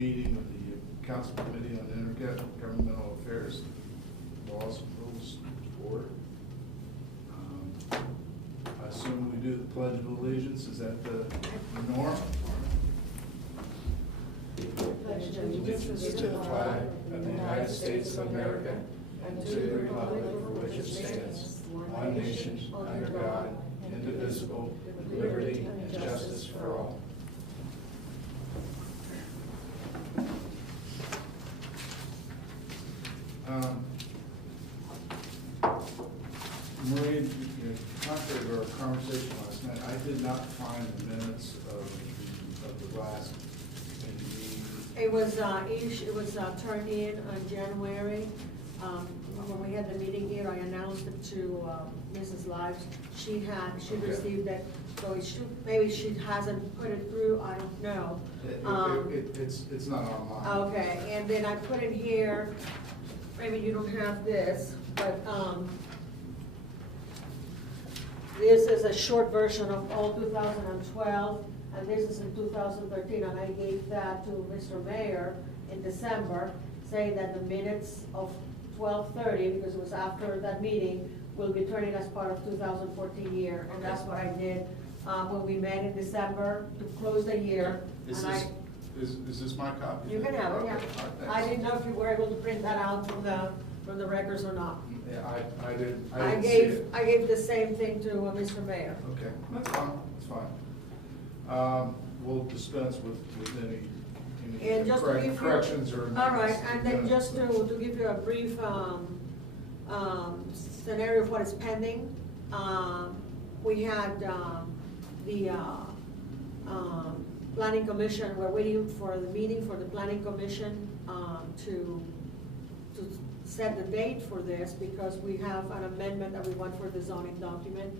Meeting of the Council Committee on Intergovernmental Affairs, Laws and Rules Board. I assume we do the Pledge of Allegiance. Is that the norm? Pledge allegiance to the flag of the United States of America and to the republic for which it stands, one nation, under God, indivisible, with liberty and justice for all. Maureen, contrary to our conversation last night, I did not find the minutes of the last meeting. It was turned in on January. When we had the meeting here, I announced it to Mrs. Lives. She received it, so maybe she hasn't put it through. I don't know. It's not online. Okay, and then I put in here. Maybe you don't have this, but this is a short version of all 2012, and this is in 2013, and I gave that to Mr. Mayor in December, saying that the minutes of 12/30, because it was after that meeting, will be turning as part of 2014 year, and that's what I did when we met in December to close the year. Is this my copy? You can have it, yeah. Okay. I didn't know if you were able to print that out from the records or not. Yeah, I didn't see it. I gave the same thing to Mr. Mayor. Okay, that's fine, that's fine. We'll dispense with And just to give you, corrections or. all right, and then just to give you a brief scenario of what is pending. We had the Planning Commission. We're waiting for the meeting for the Planning Commission to set the date for this, because we have an amendment that we want for the zoning document.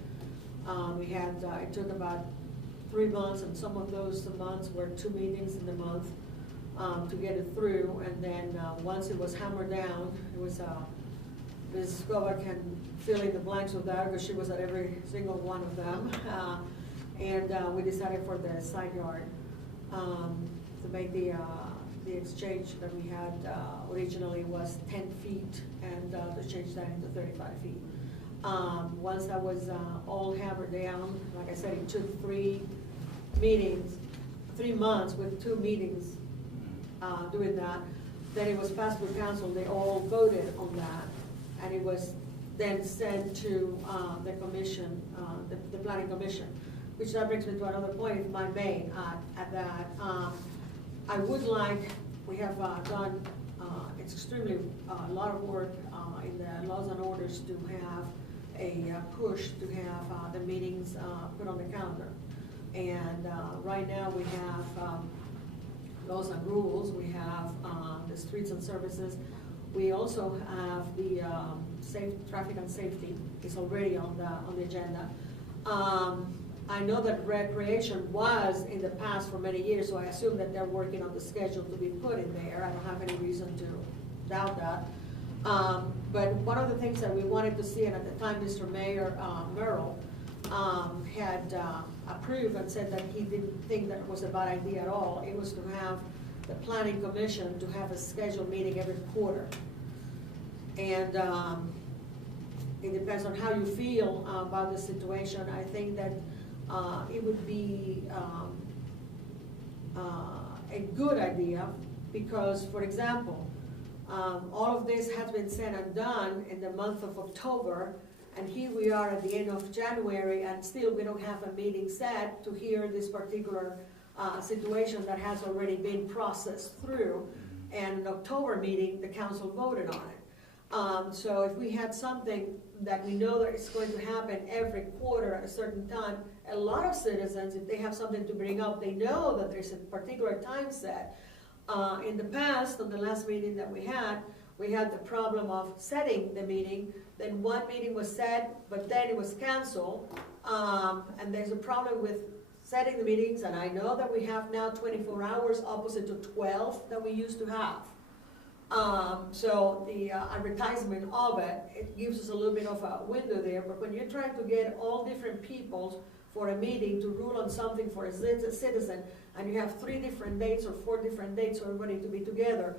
It took about 3 months, and some of those months were 2 meetings in the month to get it through. And then once it was hammered down, it was Ms. Escobar can fill in the blanks with that, because she was at every single one of them. And we decided for the side yard to make the exchange that we had originally was 10 feet, and to change that into 35 feet. Once that was all hammered down, like I said, it took 3 months with 2 meetings doing that. Then it was passed with council. They all voted on that, and it was then sent to the commission, the Planning Commission. Which that brings me to another point, if I may, at that. I would like, we have done, it's extremely a lot of work in the laws and orders to have a push to have the meetings put on the calendar. And right now we have laws and rules, we have the streets and services. We also have the traffic and safety is already on the agenda. I know that recreation was in the past for many years, so I assume that they're working on the schedule to be put in there. I don't have any reason to doubt that. But one of the things that we wanted to see, and at the time Mr. Mayor Merrill had approved and said that he didn't think that was a bad idea at all, it was to have the Planning Commission to have a scheduled meeting every quarter. And it depends on how you feel about the situation. I think that it would be a good idea, because, for example, all of this has been said and done in the month of October, and here we are at the end of January, and still we don't have a meeting set to hear this particular situation that has already been processed through. And in the October meeting, the council voted on it. So if we had something that we know that it's going to happen every quarter at a certain time, a lot of citizens, if they have something to bring up, they know that there's a particular time set. In the past, on the last meeting that we had the problem of setting the meeting. Then one meeting was set, but then it was canceled. And there's a problem with setting the meetings, and I know that we have now 24 hours opposite to 12 that we used to have. So the advertisement of it gives us a little bit of a window there, but when you're trying to get all different people for a meeting to rule on something for a citizen, and you have 3 different dates or 4 different dates for everybody to be together,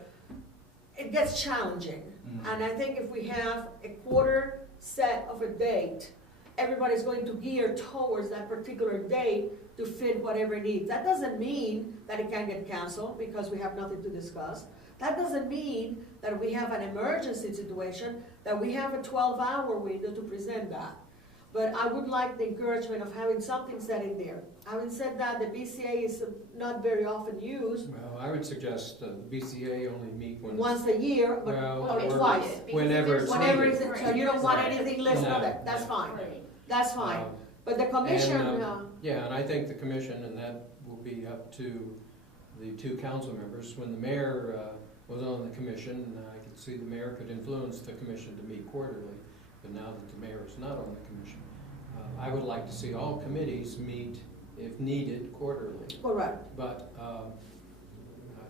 it gets challenging. And I think if we have a quarter set of a date, everybody's going to gear towards that particular date to fit whatever needs. That doesn't mean that it can get canceled because we have nothing to discuss. That doesn't mean that we have an emergency situation, that we have a 12-hour window to present that. But I would like the encouragement of having something set in there. Having said that, the BCA is not very often used. Well, I would suggest the BCA only meet Once a year, but Well, or or twice. whenever it's Whenever needed. it's, so you don't want anything listed on No. it, that's fine, Right. that's fine. Um, But the commission, And, yeah, and I think the commission, and that will be up to the 2 council members. When the mayor was on the commission, I could see the mayor could influence the commission to meet quarterly, but now that the mayor is not on the commission, I would like to see all committees meet, if needed, quarterly. correct, But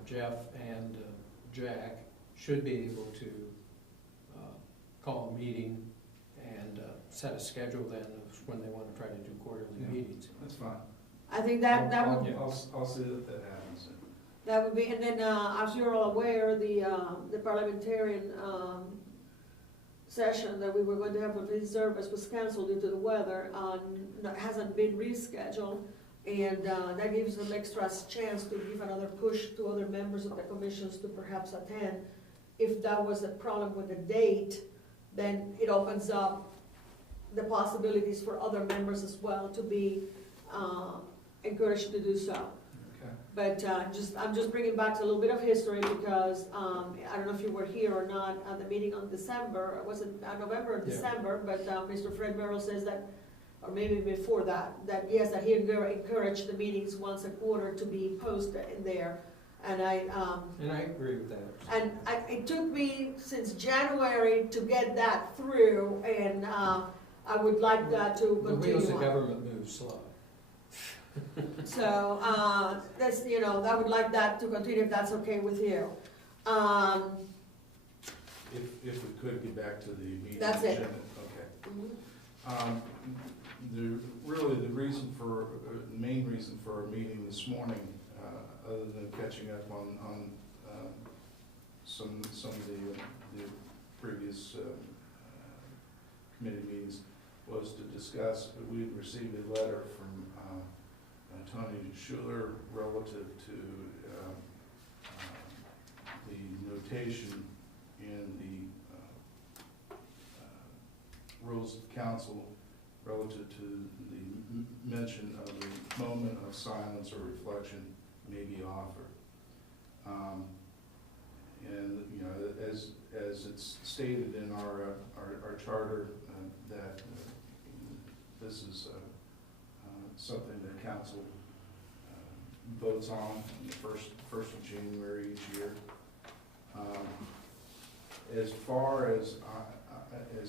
Jeff and Jack should be able to call a meeting and set a schedule then of when they want to try to do quarterly Yeah. meetings. That's fine. I think that would, I'll see that that happens. that would be, and then, as you're all aware, the parliamentarian, session that we were going to have on this service was canceled due to the weather, hasn't been rescheduled, and that gives them extra chance to give another push to other members of the commissions to perhaps attend. If that was a problem with the date, then it opens up the possibilities for other members as well to be encouraged to do so. Okay. But I'm just bringing back a little bit of history because I don't know if you were here or not at the meeting on December, was it November or Yeah. December? But Mr. Fred Merrill says that, or maybe before that yes, that he encouraged the meetings once a quarter to be posted in there. And I agree with that. and it took me since January to get that through, and I would like that to The continue wheels of on. government move slow. So, that's, I would like that to continue if that's okay with you. If we could get back to the meeting That's it. agenda. Okay. Really, the reason for, the main reason for our meeting this morning, other than catching up on some of the previous committee meetings, was to discuss, we had received a letter from Tony Schuler relative to the notation in the rules of council relative to the mention of a moment of silence or reflection may be offered. And as it's stated in our charter, that this is something that council votes on the first of January each year. As far as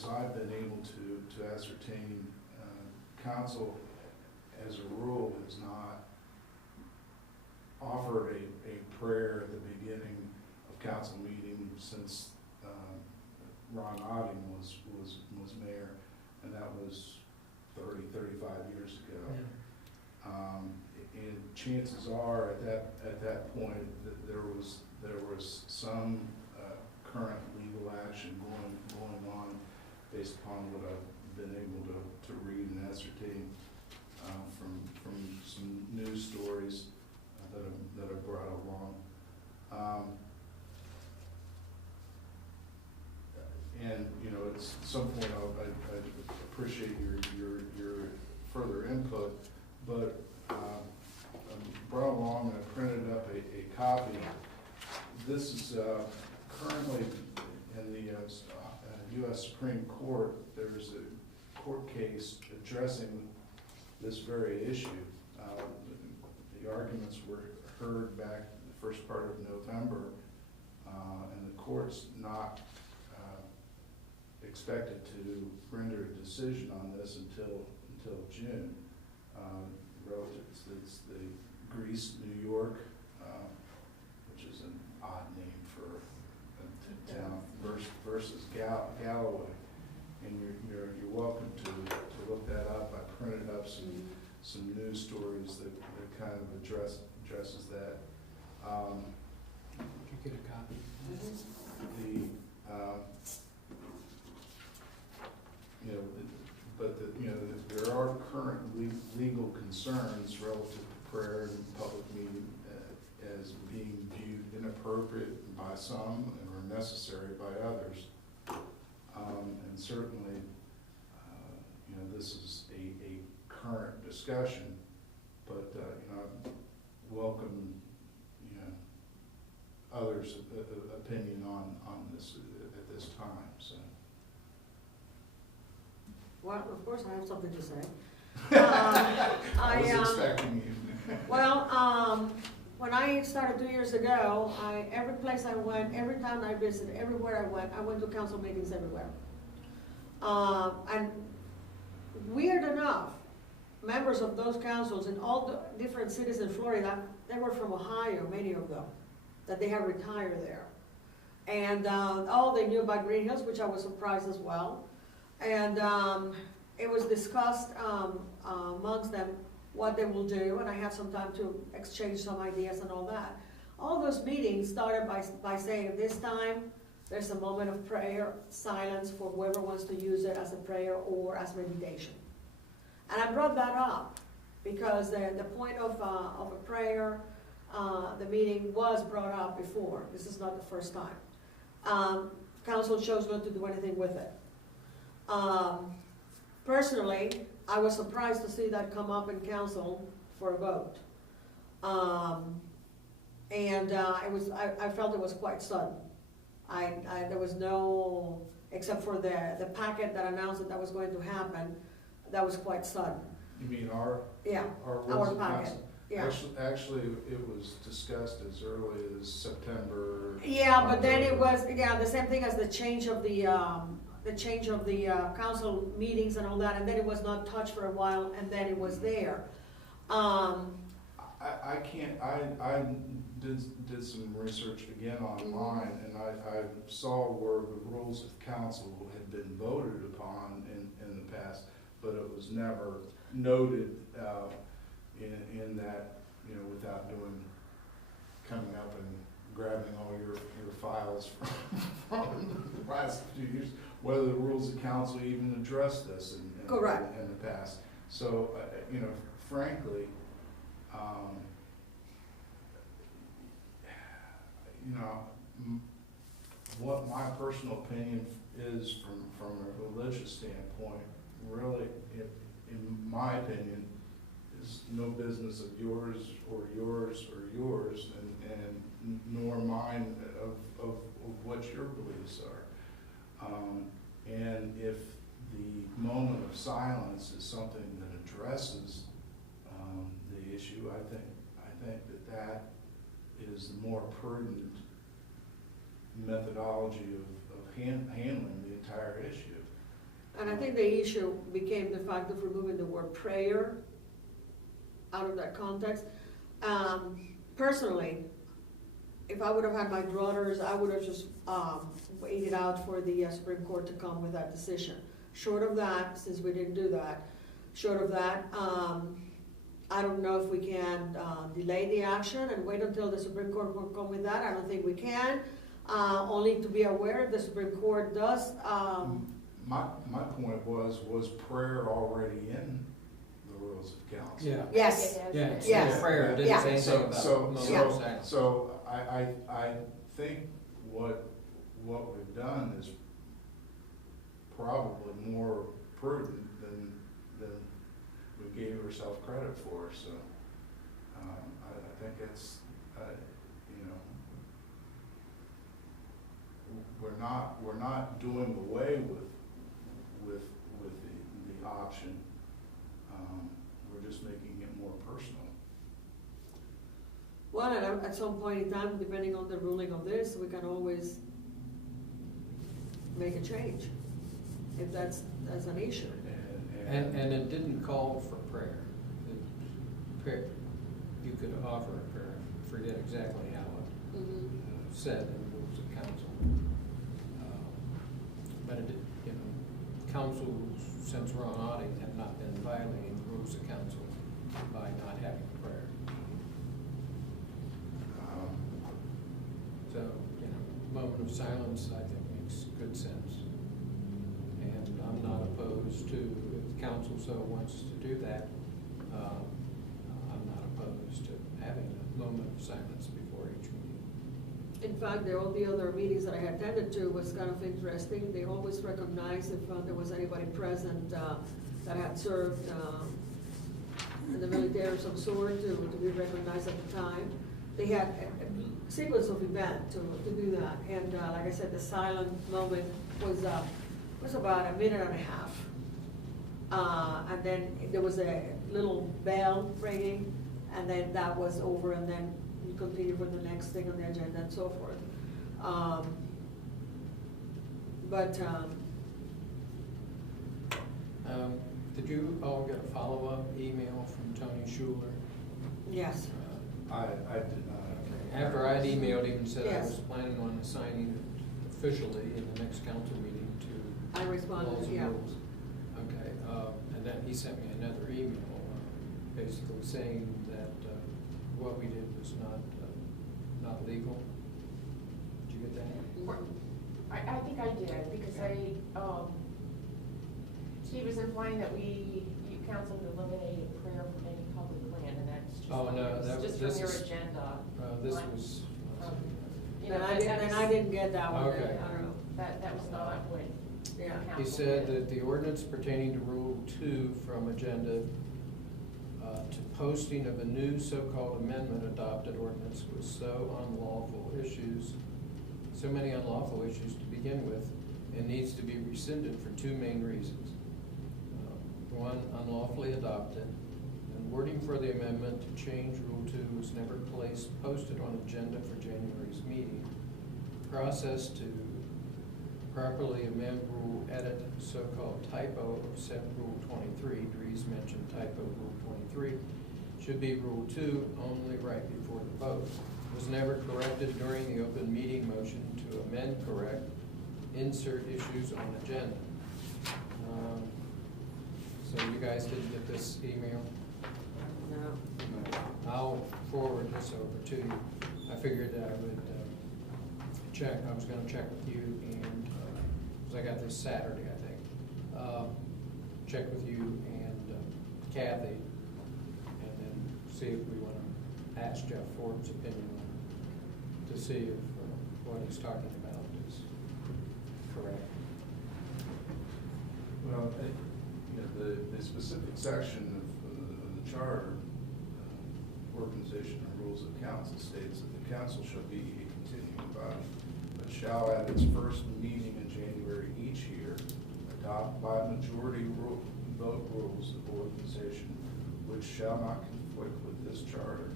I've been able to ascertain, council as a rule has not offered a prayer at the beginning of council meeting since Ron Otting was mayor, and that was 35 years ago. Yeah. And chances are at that point that there was some current legal action going on based upon what I've been able to read and ascertain from some news stories that are brought along. And at some point I appreciate your further input, but brought along, I printed up a copy. This is currently in the U.S. Supreme Court. There's a court case addressing this very issue. The arguments were heard back the first part of November, and the court's not expected to render a decision on this until June. Relative, it's the Greece, New York, which is an odd name for a town, versus Galloway. And you're welcome to look that up. I printed up some news stories that kind of addresses that. Did you get a copy? There are current legal concerns relative to prayer in public meeting as being viewed inappropriate by some and or necessary by others. And certainly, this is a current discussion, but, I welcome, others' opinion on this at this time, so. Well, of course, I have something to say. I was expecting you. Well, when I started 2 years ago, every place I went, every town I visited, everywhere I went to council meetings everywhere. And weird enough, members of those councils in all the different cities in Florida, they were from Ohio, many of them, that they had retired there. And all they knew about Greenhills, which I was surprised as well. And it was discussed amongst them what they will do, and I had some time to exchange some ideas and all that. All those meetings started by saying, this time, there's a moment of prayer, silence for whoever wants to use it as a prayer or as meditation. And I brought that up because the point of a prayer, the meeting was brought up before. This is not the first time. Council chose not to do anything with it. Personally, I was surprised to see that come up in council for a vote. I felt it was quite sudden. There was no, except for the packet that announced that was going to happen, that was quite sudden. You mean our? Yeah, our packet. council? Yeah. Actually, it was discussed as early as September. Yeah, but then it was, the same thing as the change of the council meetings and all that, and then it was not touched for a while, and then it was there. I did some research again online, and I saw where the rules of council had been voted upon in the past, but it was never noted in that, without coming up and grabbing all your files from the last few years, whether the rules of council even addressed this in the past. So, frankly, what my personal opinion is from a religious standpoint, really, in my opinion, is no business of yours or yours or yours, and nor mine of what your beliefs are. And if the moment of silence is something that addresses the issue, I think that is the more prudent methodology of handling the entire issue. And I think the issue became the fact of removing the word prayer out of that context. Personally, if I would have had my daughters, I would have just waited out for the Supreme Court to come with that decision. Short of that, since we didn't do that, I don't know if we can delay the action and wait until the Supreme Court will come with that. I don't think we can. Only to be aware, if the Supreme Court does. My point was prayer already in the rules of council? Yeah. Yes. Yeah, it's Yes. prayer, it didn't say anything about So I think what we've done is probably more prudent than we gave ourselves credit for. So I think it's we're not doing away with the option. We're just making it more personal. Well, and at some point in time, depending on the ruling of this, we can always make a change if that's an issue. And it didn't call for prayer. You could offer a prayer. I forget exactly how it said in the rules of council. But it, councils, since we're on audit, have not been violating the rules of council by not having a prayer. So, you know, moment of silence, I think, makes good sense. And I'm not opposed to, if the council so wants to do that, I'm not opposed to having a moment of silence before each meeting. In fact, all the other meetings that I attended to was kind of interesting. They always recognized if there was anybody present that had served in the military of some sort to be recognized at the time. They had a sequence of events to do that. And like I said, the silent moment was about a minute and a half. And then there was a little bell ringing, and then that was over, and then you continue with the next thing on the agenda and so forth. Did you all get a follow-up email from Tony Schuler? Yes. I did not. After I'd emailed him and said I Yes. was planning on assigning it officially in the next council meeting to I responded, laws and yeah. rules. Okay, and then he sent me another email, basically saying that what we did was not legal. Did you get that? I think I did, because he was implying that you council eliminated prayer from any public land, and that's just. Oh, no, it's that was, just this from your is. agenda. This Like, was. you know, Then I didn't get that one. Okay. I don't know. That was not what Yeah. council He said did. that the ordinance pertaining to Rule 2 from agenda to posting of a new so-called amendment adopted ordinance was so many unlawful issues to begin with, and needs to be rescinded for two main reasons. One, unlawfully adopted, and wording for the amendment to change Rule 2 was never posted on agenda for January's meeting. Process to properly amend rule edit so-called typo of said Rule 23, Dries mentioned typo Rule 23, should be Rule 2 only right before the vote. Was never corrected during the open meeting motion to amend, correct, insert issues on agenda. So you guys didn't get this email? No. I'll forward this over to you. I figured that I would I was gonna check with you, and, because I got this Saturday, I think. Check with you and Kathy, and then see if we wanna ask Jeff Ford's opinion on it, to see if what he's talking about is correct. Well, you know, the specific section of the charter, organization and rules of council states that the council shall be a continuing body, but shall at its first meeting in January each year adopt by majority vote rules of organization which shall not conflict with this charter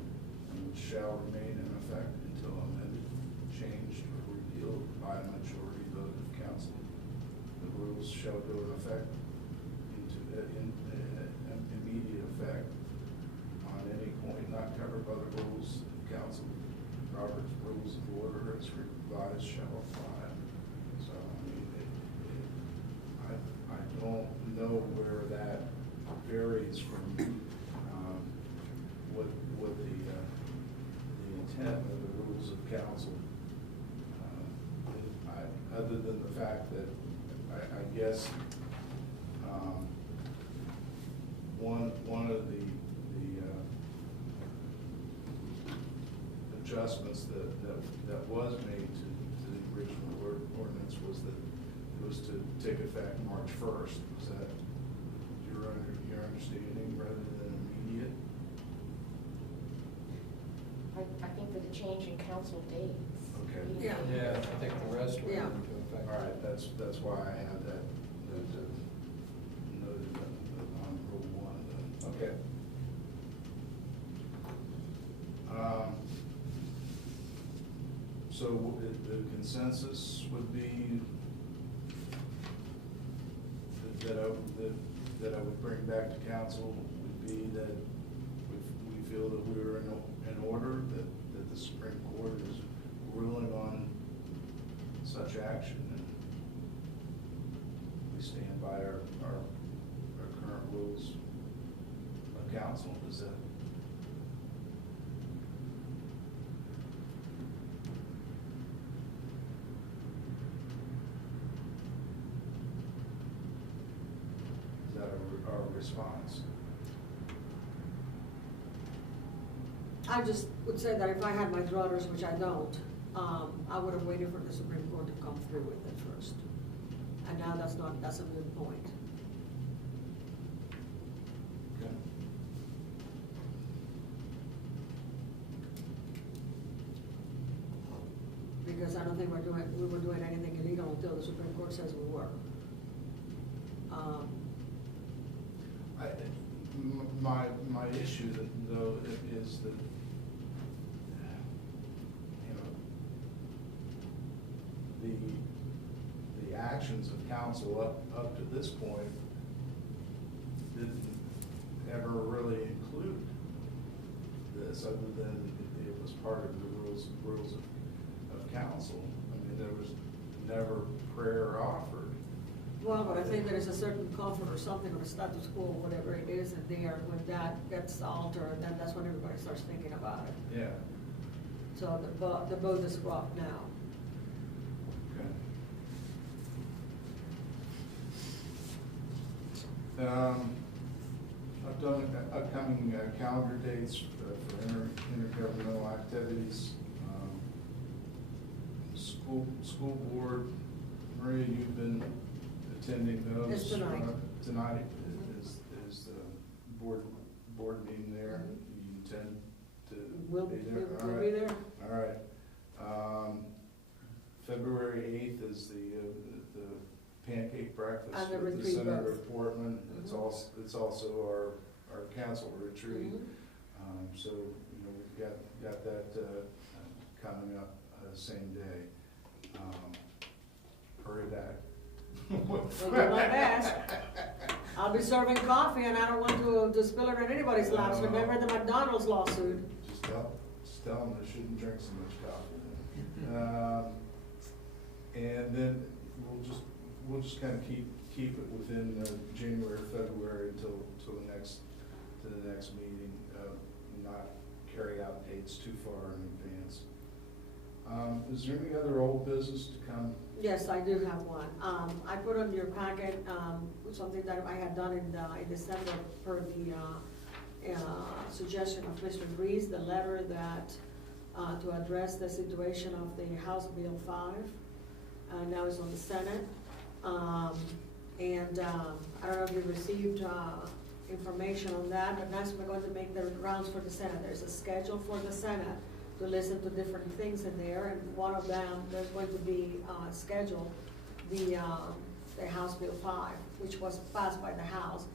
and which shall remain in effect until amended, changed, or repealed by a majority vote of council. The rules shall go in effect in immediate effect on any point not covered by the rules of council. Robert's Rules of Order as revised shall apply. So, I mean, I don't know where that varies from what the intent of the rules of council. Other than the fact that I guess one of the adjustments that was made to the original ordinance was that it was to take effect March 1st. Is that your understanding rather than immediate? I think that a change in council dates. Okay. Yeah. Yeah, I think the rest went Yeah. into effect. All right, that's why I had that noted on Rule 1 then. Okay. So the consensus would be that I would bring back to council would be that we feel that we're in order, that the Supreme Court is ruling on such action, and we stand by our current rules council, is that? Is that our response? I just would say that if I had my daughters, which I don't, I would have waited for the Supreme Court to come through with it first. And now that's a good point. Okay. Because I don't think we were doing anything illegal until the Supreme Court says we were. My issue though is that, you know, the actions of council up to this point didn't ever really include this, other than it was part of the rules of council. I mean, there was never prayer offered. Well, but I think there is a certain comfort or something, or a status quo, whatever it is, and there, when that gets altered, then that's when everybody starts thinking about it. Yeah. So the boat is rocked now. Okay. I've done upcoming calendar dates for intergovernmental activities. School board, Maria, you've been attending those. It's tonight. Tonight is the board meeting there. You intend to We'll be there? All we'll right. be there. All right. February 8th is the pancake breakfast And the with the retreat Senator both. of Portland. It's Mhm. also our council retreat. Mhm. So, you know, we've got that coming up same day. Hurry back. We'll do my best. I'll be serving coffee, and I don't want to spill it on anybody's laps. Remember the McDonald's lawsuit? Just tell them they shouldn't drink so much coffee. And then we'll just kind of keep it within January, February until the next meeting. Not carry out dates too far in advance. Is there any other old business to come? Yes, I do have one. I put on your packet, something that I had done in December per the suggestion of Mr. Reese, the letter that, to address the situation of the House Bill 5. Now it's on the Senate. I don't know if you received, information on that, but now we're going to make the rounds for the Senate. There's a schedule for the Senate to listen to different things in there, and one of them, there's going to be scheduled the House Bill 5, which was passed by the House.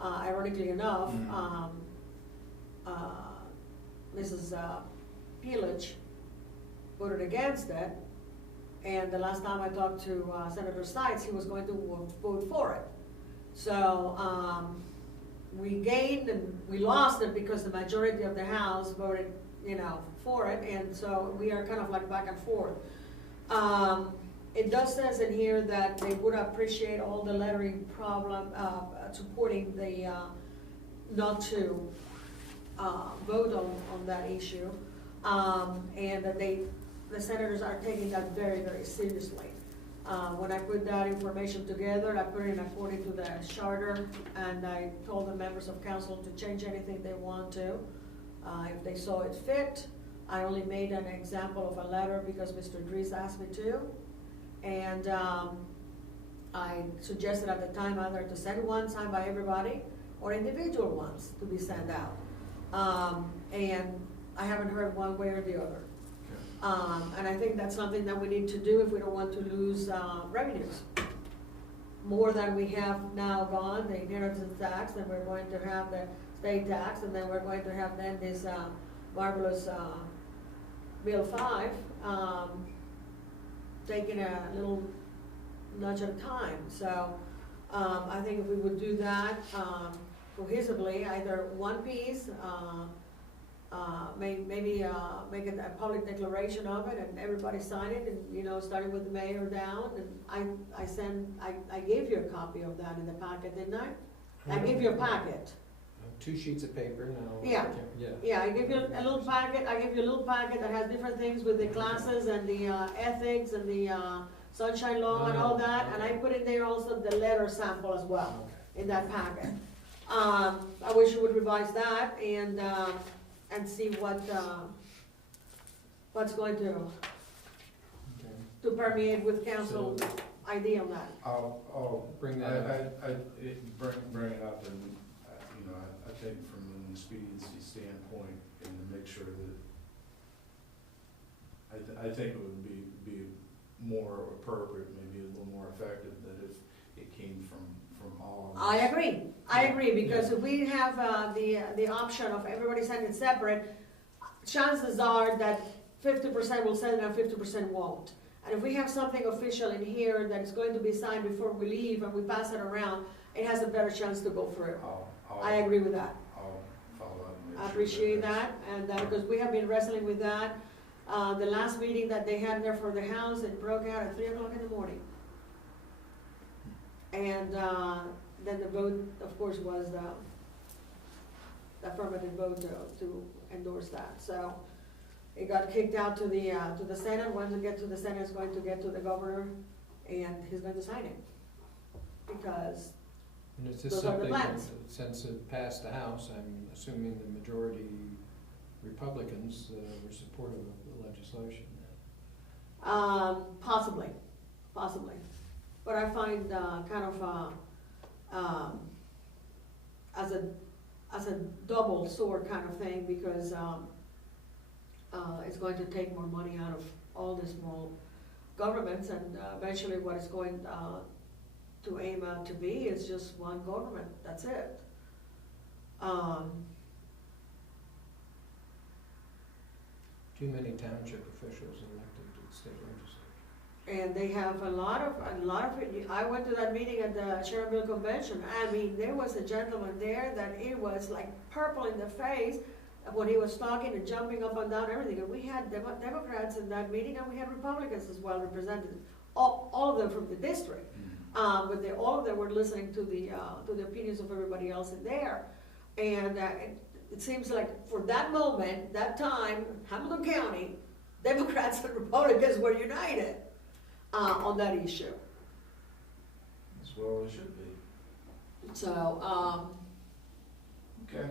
Ironically enough, Mrs. Peelich voted against it, and the last time I talked to Senator Stites, he was going to vote for it. So we gained and we lost it because the majority of the House voted, for it, and so we are kind of like back and forth. It does says in here that they would appreciate all the lettering problem, supporting the, not to vote on that issue, and that the senators are taking that very, very seriously. When I put that information together, I put it in according to the charter, and I told the members of council to change anything they want to. If they saw it fit, I only made an example of a letter because Mr. Dries asked me to. And I suggested at the time either to send one signed by everybody or individual ones to be sent out. And I haven't heard one way or the other. And I think that's something that we need to do if we don't want to lose revenues. More than we have now gone, the inheritance tax, then we're going to have the state tax, and then we're going to have then this marvelous Bill 5, taking a little nudge at a time. So I think if we would do that cohesively, either one piece, maybe make it a public declaration of it and everybody sign it, and starting with the mayor down. And I gave you a copy of that in the packet, didn't I? I gave you a packet. 2 sheets of paper now. Yeah. Yeah. Yeah, I give you a little packet, that has different things with the classes and the ethics and the sunshine law and all that, and I put in there also the letter sample as well, Okay. in that packet. I wish you would revise that and see what's going to Okay. permeate with council So- idea on that. I'll Bring that up. bring it up, and, you know, I think from an expediency standpoint, and to make sure that, I think it would be more appropriate, maybe a little more effective, that if it came from all of us. I agree, because if we have the option of everybody sending separate, chances are that 50% will send it and 50% won't. And if we have something official in here that is going to be signed before we leave and we pass it around, it has a better chance to go through. I agree with that. I'll follow up and make sure. I appreciate that's- that, and because we have been wrestling with that. The last meeting that they had there for the house, it broke out at 3 o'clock in the morning. And then the vote, of course, was the affirmative vote to endorse that. So it got kicked out to the Senate. Once it gets to the Senate, it's going to get to the governor, and he's going to sign it. Because And is this those are the something, plans. since it passed the House, I'm assuming the majority Republicans were supportive of the legislation? Possibly. But I find kind of as a double sword kind of thing, because it's going to take more money out of all the small governments, and eventually what it's going to aim out to be is just one government, that's it. Too many township officials elected to the state legislature. And they have a lot of, I went to that meeting at the Sharonville Convention. I mean, there was a gentleman there that it was like purple in the face when he was talking and jumping up and down, everything. And we had Democrats in that meeting, and we had Republicans as well represented, all of them from the district. But all of them were listening to the opinions of everybody else in there. And it seems like for that moment, that time, Hamilton County, Democrats and Republicans were united on that issue. As well it should be. So, Okay,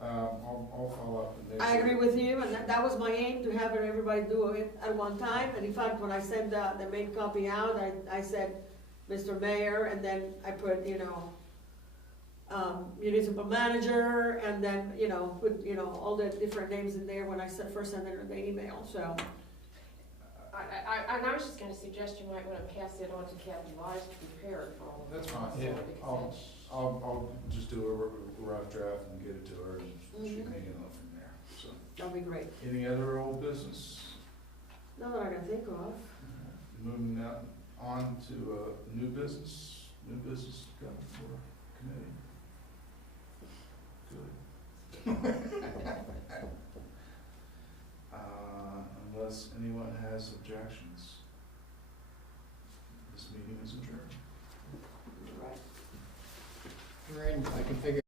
I'll follow up and make I sure. agree with you, and that was my aim, to have everybody do it at one time. And in fact, when I sent the main copy out, I said, Mr. Mayor, and then I put, municipal manager, and then, put, all the different names in there when I first sent it in the email, so. I was just gonna suggest you might wanna pass it on to Kathy Wise to prepare for all of That's this. fine. Yeah. Because I'll just do a rough draft and get it to her, and she Mhm. can handle it from there, so. That'll be great. Any other old business? Not that I can think of. Moving now on to new business to come for committee. Good. Unless anyone has objections, this meeting is adjourned. Right. I can figure